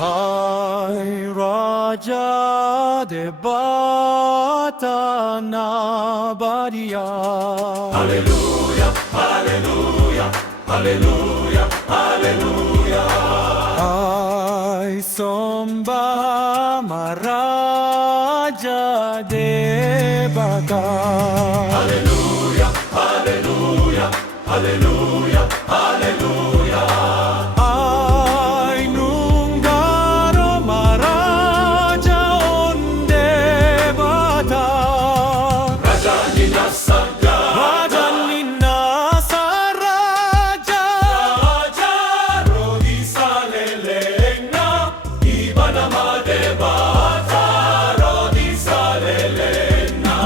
Hai Raja Debata Nabadia. Hallelujah, hallelujah, hallelujah, hallelujah. Hai Somba Maharaja Debata. Hallelujah, hallelujah, hallelujah, hallelujah. Hai Nunggaro Maharaja Ondebata. Raja Ninasarga, Raja Ninasaraja. Raja Rodisa Lelena, Ibana Madebata, Rodisa Lelena.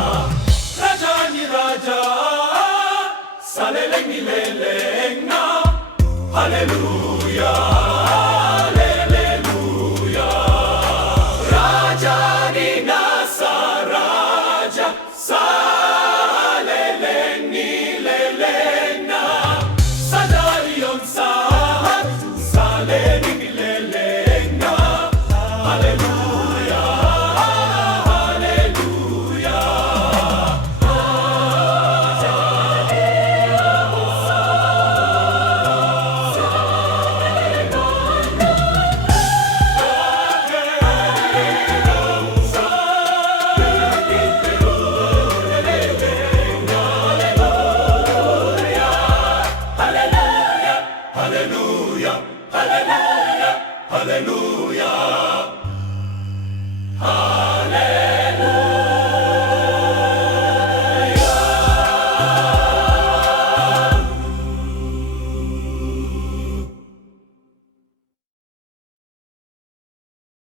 Raja ni Raja, Saleleng ni Lelena. Hallelujah, hallelujah. Raja Ninasaraja, Saleleng ni Lelena. Sadalion Sahat, Saleleng ni Lelena. Hallelujah, hallelujah. Hallelujah, hallelujah, hallelujah.